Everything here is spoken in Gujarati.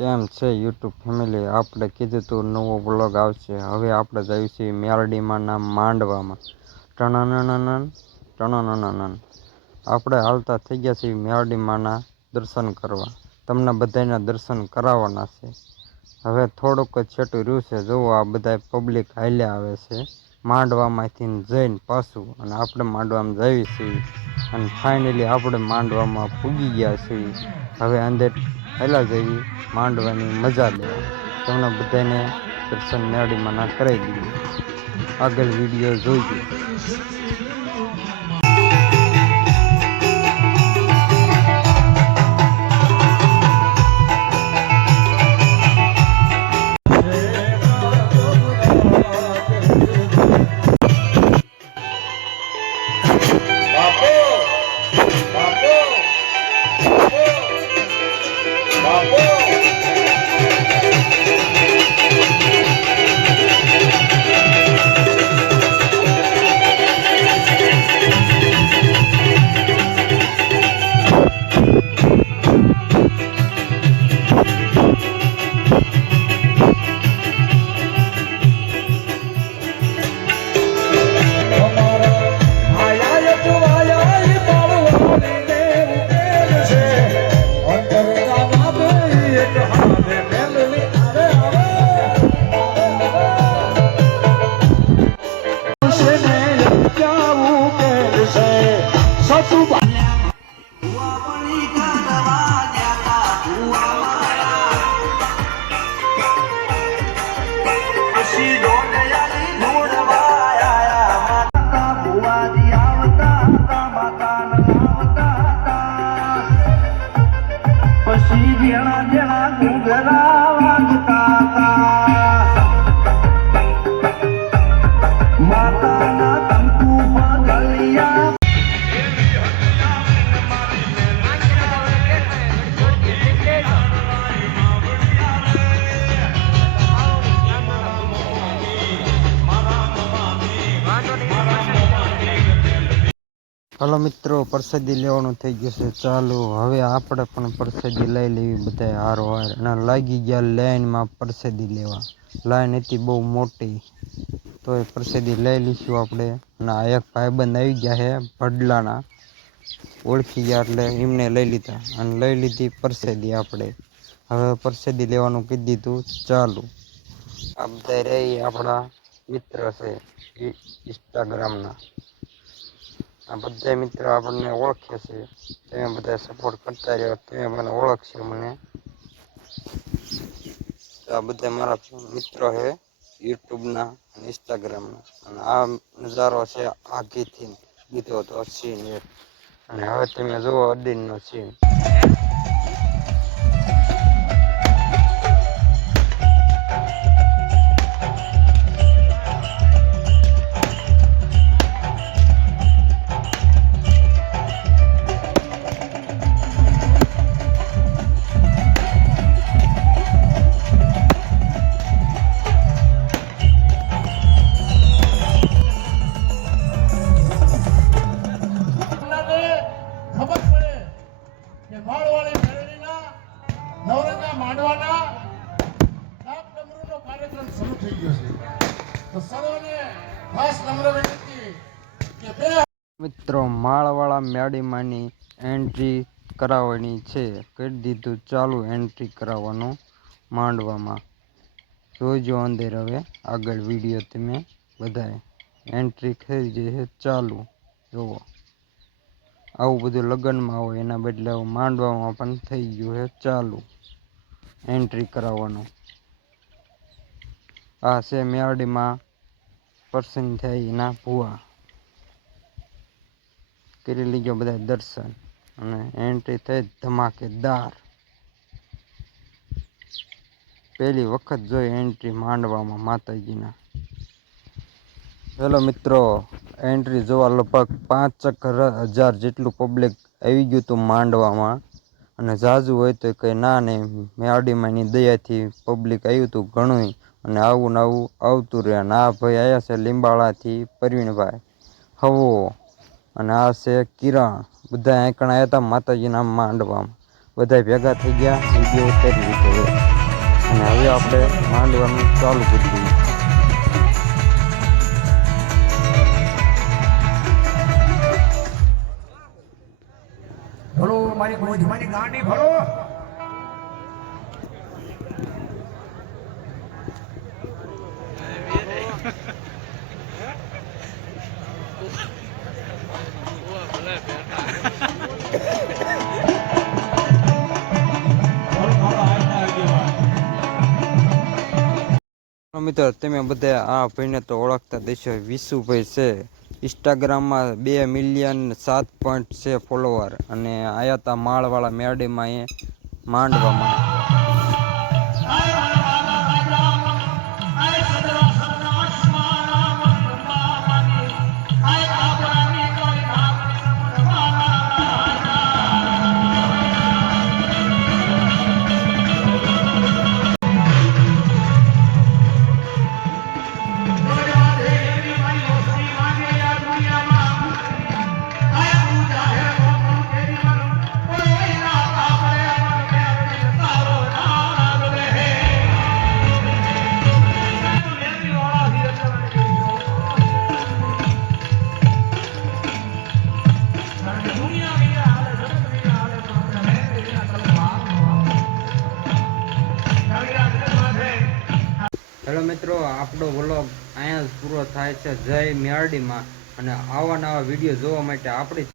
કેમ છે યુટ્યુબ ફેમિલી? આપણે કીધું તું નવો બ્લોગ આવશે. હવે આપણે જઈએ છીએ મેરડીમાંના માંડવામાં. ટણનનનન ટણનનનન. આપણે હાલતા થઈ ગયા છીએ મેરડીમાંના દર્શન કરવા. તમને બધાના દર્શન કરાવવાના છે. હવે થોડુંક જ છેટું રહ્યું છે. જુઓ આ બધા પબ્લિક હાલ્યા આવે છે માંડવામાંથી જઈને પાછું, અને આપણે માંડવામાં જઈએ છીએ. અને ફાઇનલી આપણે માંડવામાં પૂગી ગયા છીએ. હવે અંદર હેલા જઈએ માંડવાની મજા લેવા. તમને બધાને દર્શન મેરડીમાંના કરાવી દઈએ. આગળ વિડીયો જોઈજો. હલો મિત્રો, પ્રસાદી લેવાનું થઈ ગયું છે ચાલુ. હવે આપણે પણ પ્રસાદી લઈ લેવી બધા હારો હાર. અને લાગી ગયા લાઈનમાં પ્રસાદી લેવા. લાઈન હતી બહુ મોટી, તો એ પ્રસાદી લઈ લઈશું આપણે. અને આ એક ભાઈબંધ આવી ગયા છે ભડલાના, ઓળખી ગયા એટલે એમને લઈ લીધા. અને લઈ લીધી પ્રસાદી આપણે. હવે પ્રસાદી લેવાનું કહી દીધું ચાલુ. આ બધા રહી આપણા મિત્ર છે ઇન્સ્ટાગ્રામના. આ બધા મિત્રો આપણને ઓળખે છે. તમે બધા સપોર્ટ કરતા રહ્યો, તમે મને ઓળખશો મને. આ બધા મારા મિત્રો છે યુટ્યુબના અને ઇન્સ્ટાગ્રામના. અને આ નજારો છે આગેથી લીધો હતો સીન એક. અને હવે તમે જુઓ અડીનનો સીન. મિત્રો માળવાળા મેરડીમાંની એન્ટ્રી કરાવવાની છે. કરી દીધું ચાલુ એન્ટ્રી કરાવવાનું માંડવામાં. જોઈજો અંદર હવે આગળ વિડીયો તમે બધાએ. એન્ટ્રી થઈ જશે ચાલુ. જુઓ આવું બધું લગ્નમાં હોય, એના બદલે માંડવામાં પણ થઈ ગયું છે ચાલુ એન્ટ્રી કરાવવાનું. આ છે મેરડીમાં પર્સન થાય એના ભુવા. કરી લીજો બધા દર્શન. અને એન્ટ્રી થઈ ધમાકેદાર. પહેલી વખત જોઈ એન્ટ્રી માંડવામાં માતાજીના. હેલો મિત્રો, એન્ટ્રી જોવા લગભગ 5,000 જેટલું પબ્લિક આવી ગયું હતું માંડવામાં. અને ઝાઝું હોય તો કંઈ ના નહીં, મેરડીમાંની દયાથી પબ્લિક આવ્યું હતું ઘણું. અને આવું ને આવું આવતું રહે. અને આ ભાઈ આવ્યા છે લીંબાળાથી પરવીણભાઈ હવો. અને આ છે કિરણ. બધા આંકણા આવ્યા હતા માતાજીના માંડવામાં. બધા ભેગા થઈ ગયા, વિડીયો ઉતારી લીધો છે અને હવે આપણે માંડવાનું ચાલુ કરી દઈએ. ભલો મારી ગોજમાની ગાંડી ભલો. મિત્રો તમે બધા આ ભાઈને તો ઓળખતા દેશો, વિશુભાઈ છે. ઇન્સ્ટાગ્રામમાં 2,000,007 છે ફોલોવર અને આયા હતા માળવાળા મેરડીમાં એ માંડવામાં. હેલો મિત્રો, આપણો વ્લોગ અહીંયા જ પૂરો થાય છે. જય મેરડીમાં અને આવા નવા વિડીયો જોવા માટે આપણી